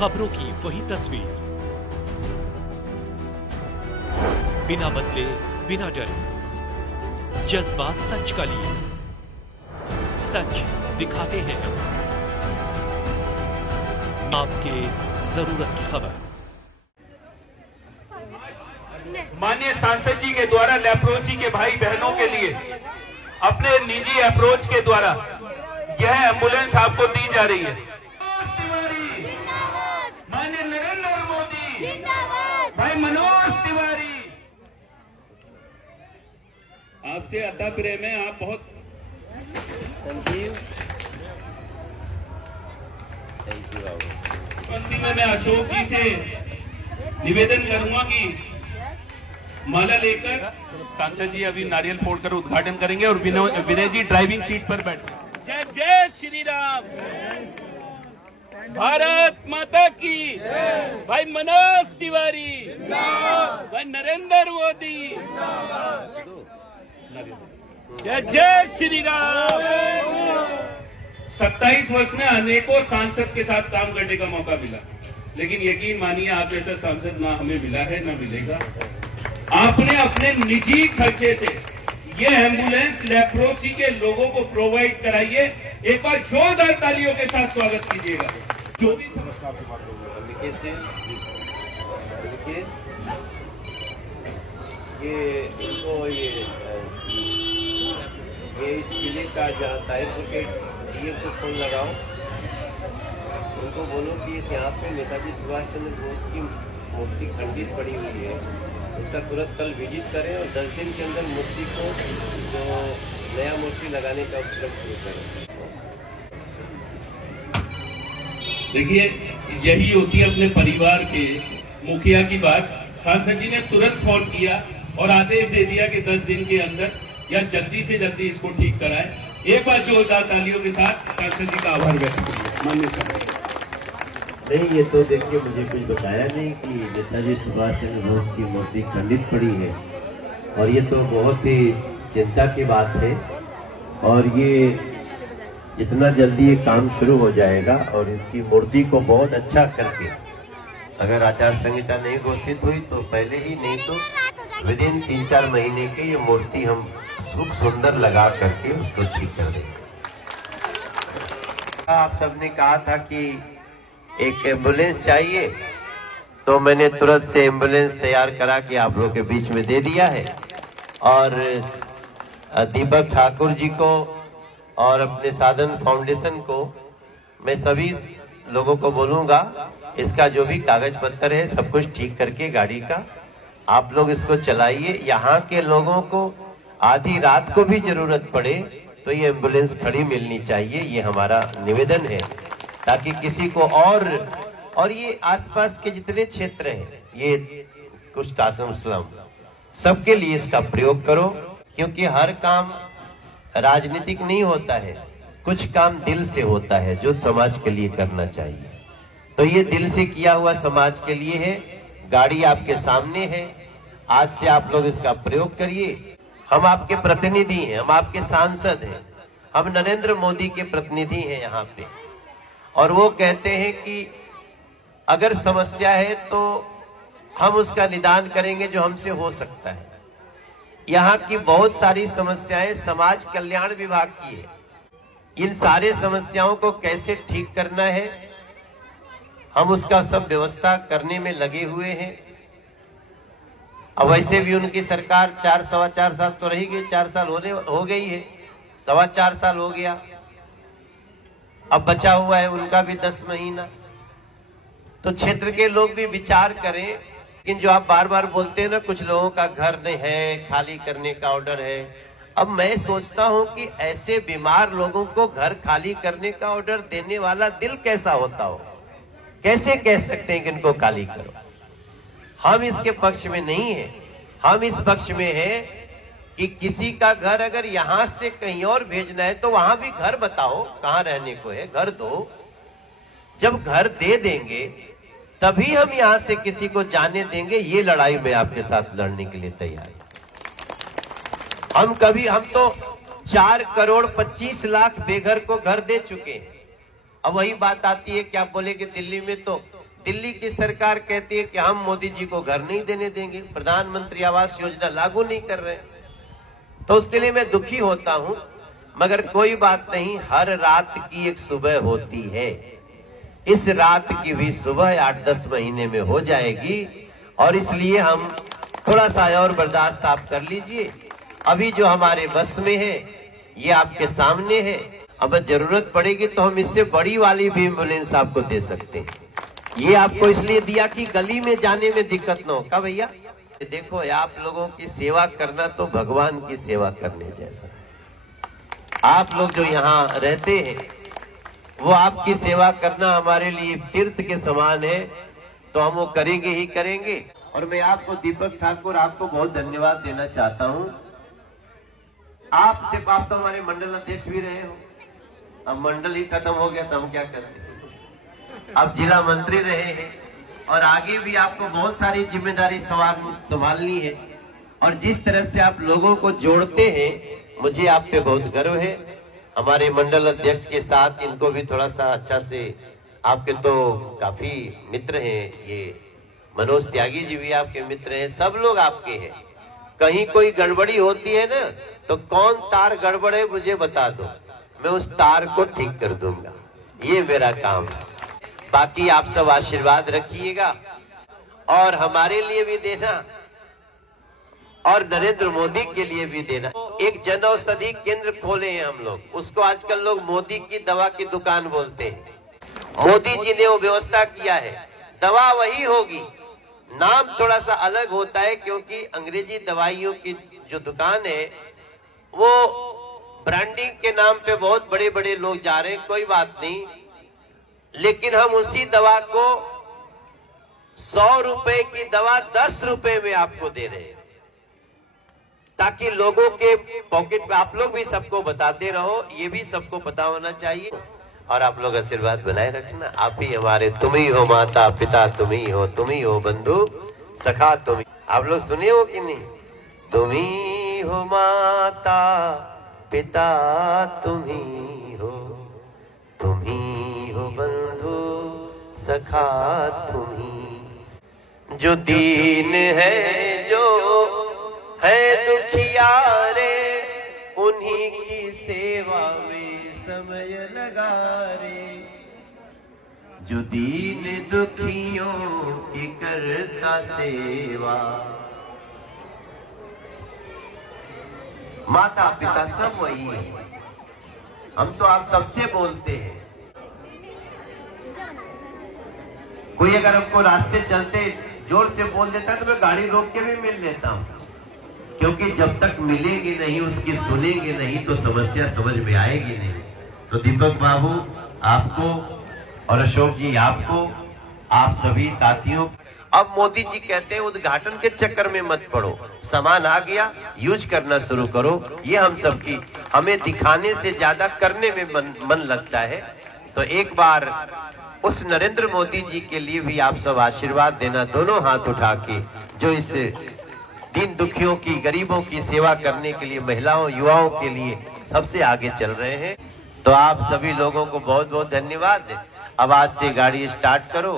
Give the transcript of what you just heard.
खबरों की वही तस्वीर, बिना बदले बिना डरे, जज्बा सच का लिए, सच दिखाते हैं आपके जरूरत की खबर। माननीय सांसद जी के द्वारा लेप्रोसी के भाई बहनों के लिए अपने निजी अप्रोच के द्वारा यह एम्बुलेंस आपको दी जा रही है। माननीय नरेंद्र मोदी, भाई मनोज तिवारी, आपसे अता प्रेम है, आप बहुत थैंक यू। अंतिम में मैं अशोक जी से निवेदन करूंगा कि माला लेकर सांसद जी अभी नारियल फोड़कर उद्घाटन करेंगे और विनय जी ड्राइविंग सीट पर बैठे। जय जय श्री राम, भारत माता की, भाई मनोज तिवारी, भाई नरेंद्र मोदी, जय जय श्री राम। 27 वर्ष में अनेकों सांसद के साथ काम करने का मौका मिला, लेकिन यकीन मानिए आप जैसा सांसद ना हमें मिला है ना मिलेगा। आपने अपने निजी खर्चे से ये एम्बुलेंस लेप्रोसी के लोगों को प्रोवाइड कराइए। एक बार जोरदार तालियों के साथ स्वागत कीजिएगा। जो भी ये इस जिले का ताहिरपुर के डीएम को फोन लगाओ, उनको बोलो कि इस यहाँ पे नेताजी सुभाष चंद्र बोस की मूर्ति खंडित पड़ी हुई है, उसका तुरंत कल विजिट करें और 10 दिन के अंदर मूर्ति को जो नया मूर्ति लगाने का उपक्रम शुरू करें। देखिए, यही होती है अपने परिवार के मुखिया की बात। सांसद जी ने तुरंत फोन किया और आदेश दे दिया कि 10 दिन के अंदर या जल्दी से जल्दी इसको ठीक कराएं। एक बार जोरदार तालियों के साथ सांसद जी का आभार व्यक्त करिए। माननीय नहीं, ये तो देखिए मुझे कुछ बताया नहीं कि नेताजी सुभाष चंद्र बोस की मूर्ति खंडित पड़ी है, और ये तो बहुत ही चिंता की बात है। और ये जितना जल्दी ये काम शुरू हो जाएगा और इसकी मूर्ति को बहुत अच्छा करके, अगर आचार संहिता नहीं घोषित हुई तो पहले ही, नहीं तो विदिन 3-4 महीने की ये मूर्ति हम सुख सुंदर लगा करके उसको ठीक कर देंगे। आप सबने कहा था कि एक एम्बुलेंस चाहिए, तो मैंने तुरंत से एम्बुलेंस तैयार करा के आप लोगों के बीच में दे दिया है। और दीपक ठाकुर जी को और अपने साधन फाउंडेशन को मैं सभी लोगों को बोलूंगा, इसका जो भी कागज पत्तर है सब कुछ ठीक करके गाड़ी का आप लोग इसको चलाइए। यहाँ के लोगों को आधी रात को भी जरूरत पड़े तो ये एम्बुलेंस खड़ी मिलनी चाहिए, ये हमारा निवेदन है, ताकि किसी को और ये आसपास के जितने क्षेत्र हैं, ये कुछ आश्रम स्लम, सबके लिए इसका प्रयोग करो, क्योंकि हर काम राजनीतिक नहीं होता है, कुछ काम दिल से होता है जो समाज के लिए करना चाहिए। तो ये दिल से किया हुआ समाज के लिए है। गाड़ी आपके सामने है, आज से आप लोग इसका प्रयोग करिए। हम आपके प्रतिनिधि हैं, हम आपके सांसद हैं, हम नरेंद्र मोदी के प्रतिनिधि हैं यहाँ पे, और वो कहते हैं कि अगर समस्या है तो हम उसका निदान करेंगे जो हमसे हो सकता है। यहाँ की बहुत सारी समस्याएं समाज कल्याण विभाग की है। इन सारे समस्याओं को कैसे ठीक करना है, हम उसका सब व्यवस्था करने में लगे हुए हैं। अब वैसे भी उनकी सरकार 4-4.25 साल तो रही गई, 4 साल हो गई है, 4.25 साल हो गया, अब बचा हुआ है उनका भी 10 महीना। तो क्षेत्र के लोग भी विचार करें। लेकिन जो आप बार बार बोलते हैं ना, कुछ लोगों का घर नहीं है, खाली करने का ऑर्डर है। अब मैं सोचता हूं कि ऐसे बीमार लोगों को घर खाली करने का ऑर्डर देने वाला दिल कैसा होता हो, कैसे कह सकते हैं कि इनको खाली करो। हम इसके पक्ष में नहीं है, हम इस पक्ष में है कि किसी का घर अगर यहां से कहीं और भेजना है तो वहां भी घर बताओ कहां रहने को है, घर दो। जब घर दे देंगे तभी हम यहां से किसी को जाने देंगे। ये लड़ाई में आपके साथ लड़ने के लिए तैयार है। हम तो 4,25,00,000 बेघर को घर दे चुके हैं। अब वही बात आती है कि आप बोले कि दिल्ली में तो दिल्ली की सरकार कहती है कि हम मोदी जी को घर नहीं देने देंगे, प्रधानमंत्री आवास योजना लागू नहीं कर रहे, तो उसके लिए मैं दुखी होता हूं। मगर कोई बात नहीं, हर रात की एक सुबह होती है। इस रात की भी सुबह 8-10 महीने में हो जाएगी, और इसलिए हम थोड़ा सा और बर्दाश्त आप कर लीजिए। अभी जो हमारे बस में है ये आपके सामने है। अब जरूरत पड़ेगी तो हम इससे बड़ी वाली भी एम्बुलेंस आपको दे सकते हैं। ये आपको इसलिए दिया कि गली में जाने में दिक्कत न हो। का भैया देखो, आप लोगों की सेवा करना तो भगवान की सेवा करने जैसा। आप लोग जो यहाँ रहते हैं वो आपकी सेवा करना हमारे लिए तीर्थ के समान है, तो हम वो करेंगे ही करेंगे। और मैं आपको दीपक ठाकुर आपको बहुत धन्यवाद देना चाहता हूँ। आप तो हमारे मंडल अध्यक्ष भी रहे हो। अब मंडल ही खत्म हो गया तो हम क्या करते, अब जिला मंत्री रहे हैं, और आगे भी आपको बहुत सारी जिम्मेदारी संभालनी है। और जिस तरह से आप लोगों को जोड़ते हैं, मुझे आप पे बहुत गर्व है। हमारे मंडल अध्यक्ष के साथ इनको भी थोड़ा सा अच्छा से, आपके तो काफी मित्र हैं, ये मनोज त्यागी जी भी आपके मित्र हैं, सब लोग आपके हैं। कहीं कोई गड़बड़ी होती है ना, तो कौन तार गड़बड़ है मुझे बता दो, मैं उस तार को ठीक कर दूंगा। ये मेरा काम है। बाकी आप सब आशीर्वाद रखिएगा और हमारे लिए भी देना, और नरेंद्र मोदी के लिए भी देना। एक जन औषधि केंद्र खोले हैं हम लोग, उसको आजकल लोग मोदी की दवा की दुकान बोलते हैं। मोदी जी ने वो व्यवस्था किया है, दवा वही होगी, नाम थोड़ा सा अलग होता है, क्योंकि अंग्रेजी दवाइयों की जो दुकान है वो ब्रांडिंग के नाम पे बहुत बड़े बड़े लोग जा रहे हैं, कोई बात नहीं। लेकिन हम उसी दवा को 100 रुपए की दवा 10 रुपए में आपको दे रहे हैं, ताकि लोगों के पॉकेट में, आप लोग भी सबको बताते रहो, ये भी सबको पता होना चाहिए। और आप लोग आशीर्वाद बनाए रखना। आप ही हमारे, तुम ही हो माता पिता, तुम ही हो बंधु सखा, तुम ही। आप लोग सुने हो कि नहीं, तुम ही हो माता पिता, तुम ही हो बंधु सखा, तुम ही। जो दीन है, जो है दुखियारे, उन्हीं की सेवा में समय लगा रे। जो दीन दुखियों की करता सेवा, माता पिता सब वही है। हम तो आप सबसे बोलते हैं। कोई अगर हमको रास्ते चलते जोर से बोल देता है तो मैं गाड़ी रोक के भी मिल लेता हूं, क्योंकि जब तक मिलेंगे नहीं, उसकी सुनेंगे नहीं, तो समस्या समझ में आएगी नहीं। तो दीपक बाबू आपको और अशोक जी आपको, आप सभी साथियों, अब मोदी जी कहते हैं उद्घाटन के चक्कर में मत पड़ो, सामान आ गया यूज करना शुरू करो। ये हम सबकी, हमें दिखाने से ज्यादा करने में मन लगता है। तो एक बार उस नरेंद्र मोदी जी के लिए भी आप सब आशीर्वाद देना, दोनों हाथ उठा के, जो इस दीन दुखियों की, गरीबों की सेवा करने के लिए, महिलाओं युवाओं के लिए सबसे आगे चल रहे हैं। तो आप सभी लोगों को बहुत बहुत धन्यवाद। अब आज से गाड़ी स्टार्ट करो।